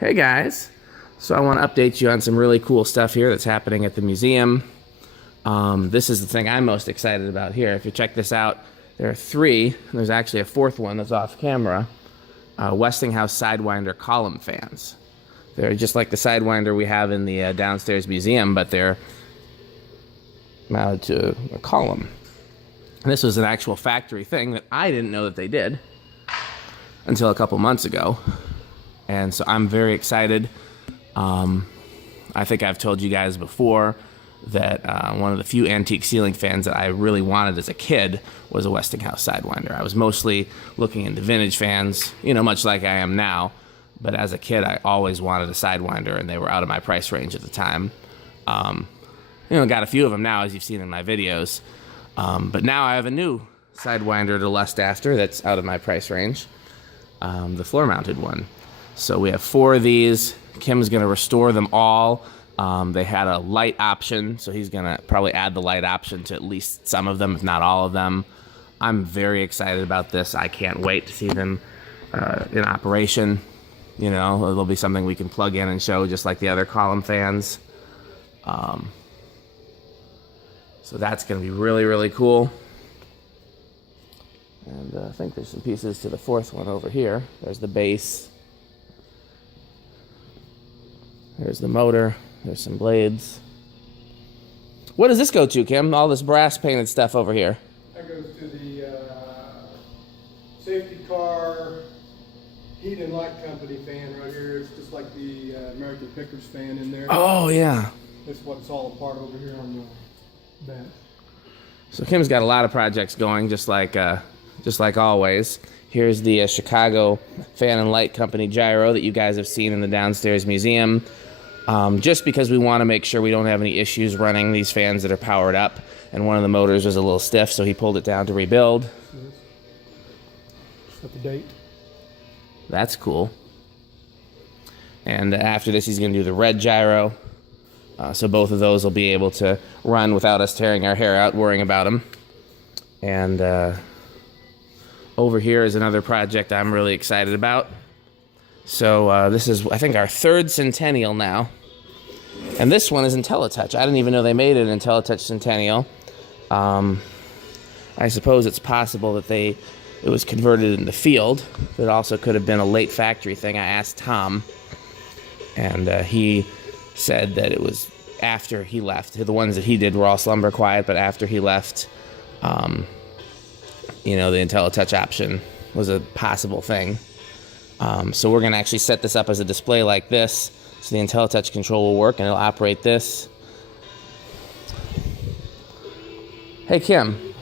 Hey guys, so I want to update you on some really cool stuff here that's happening at the museum. This is the thing I'm most excited about here. If you check this out, there are three, and there's actually a fourth one that's off camera, Westinghouse Sidewinder column fans. They're just like the Sidewinder we have in the downstairs museum, but they're mounted to a column. And this was an actual factory thing that I didn't know that they did until a couple months ago. And so I'm very excited. I think I've told you guys before that one of the few antique ceiling fans that I really wanted as a kid was a Westinghouse Sidewinder. I was mostly looking into vintage fans, much like I am now. But as a kid, I always wanted a Sidewinder, and they were out of my price range at the time. Got a few of them now, as you've seen in my videos. But now I have a new Sidewinder to lust after that's out of my price range, the floor-mounted one. So we have 4 of these. Kim's going to restore them all. They had a light option, so he's going to probably add the light option to at least some of them, if not all of them. I'm very excited about this. I can't wait to see them in operation. It'll be something we can plug in and show just like the other column fans. So that's going to be really, really cool. And I think there's some pieces to the fourth one over here. There's the base. There's the motor. There's some blades. What does this go to, Kim? All this brass painted stuff over here. That goes to the safety car heat and light company fan right here. It's just like the American Pickers fan in there. Oh, yeah. That's what it's all apart over here on the bench. So Kim's got a lot of projects going, just like always. Here's the Chicago Fan and Light Company gyro that you guys have seen in the downstairs museum. Just because we want to make sure we don't have any issues running these fans that are powered up. And one of the motors was a little stiff, so he pulled it down to rebuild. Up to date. That's cool. And after this, he's going to do the red gyro. So both of those will be able to run without us tearing our hair out worrying about them. And over here is another project I'm really excited about. So this is, I think, our 3rd Centennial now. And this one is IntelliTouch. I didn't even know they made an IntelliTouch Centennial. I suppose it's possible that it was converted in the field. It also could have been a late factory thing. I asked Tom, and he said that it was after he left. The ones that he did were all slumber quiet, but after he left, the IntelliTouch option was a possible thing. So we're going to actually set this up as a display like this, so the IntelliTouch control will work, and it'll operate this. Hey, Kim,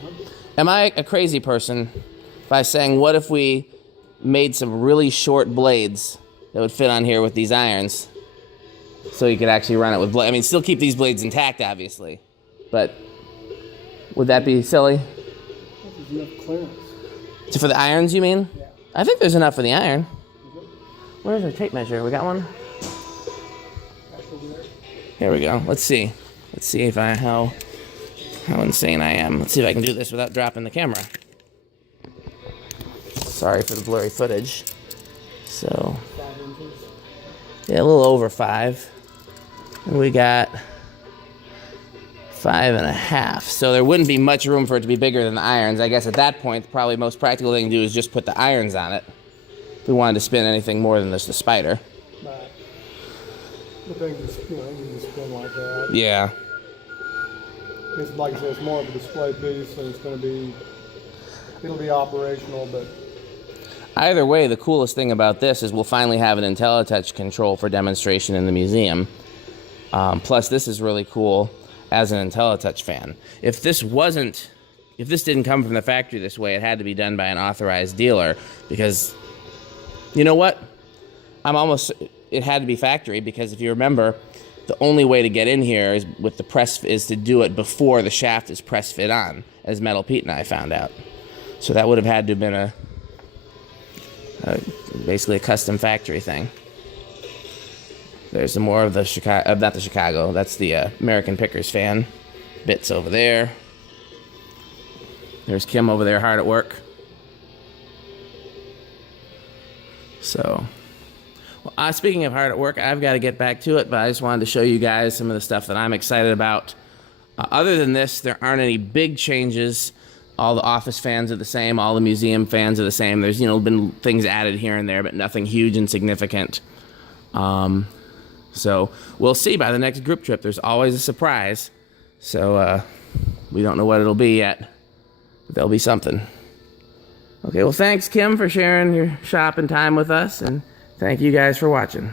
am I a crazy person by saying, what if we made some really short blades that would fit on here with these irons, so you could actually run it with blades? I mean, still keep these blades intact, obviously, but would that be silly? There's enough clearance. So for the irons, you mean? Yeah. I think there's enough for the iron. Where's our tape measure? We got one? Back over there. Here we go. Let's see. Let's see if how insane I am. Let's see if I can do this without dropping the camera. Sorry for the blurry footage. So, 5 inches. yeah, a little over 5. And we got 5.5. So there wouldn't be much room for it to be bigger than the irons. I guess at that point, probably the most practical thing to do is just put the irons on it. If we wanted to spin anything more than just the spider. Right. The thing just, you can just spin like that. Yeah. It's like I said, it's more of a display piece, so it'll be operational, but Either way, the coolest thing about this is we'll finally have an IntelliTouch control for demonstration in the museum. Plus, this is really cool as an IntelliTouch fan. If this didn't come from the factory this way, it had to be done by an authorized dealer, because, you know what? It had to be factory, because if you remember, the only way to get in here is with the press is to do it before the shaft is press fit on, as Metal Pete and I found out. So that would have had to have been basically a custom factory thing. There's some more of the not the Chicago, that's the American Pickers fan bits over there. There's Kim over there hard at work. So Well, speaking of hard at work, I've got to get back to it, but I just wanted to show you guys some of the stuff that I'm excited about. Other than this, there aren't any big changes. All the office fans are the same. All the museum fans are the same. There's, been things added here and there, but nothing huge and significant. So we'll see by the next group trip. There's always a surprise. So we don't know what it'll be yet, but there'll be something. Okay, well, thanks, Kim, for sharing your shopping time with us, and thank you guys for watching.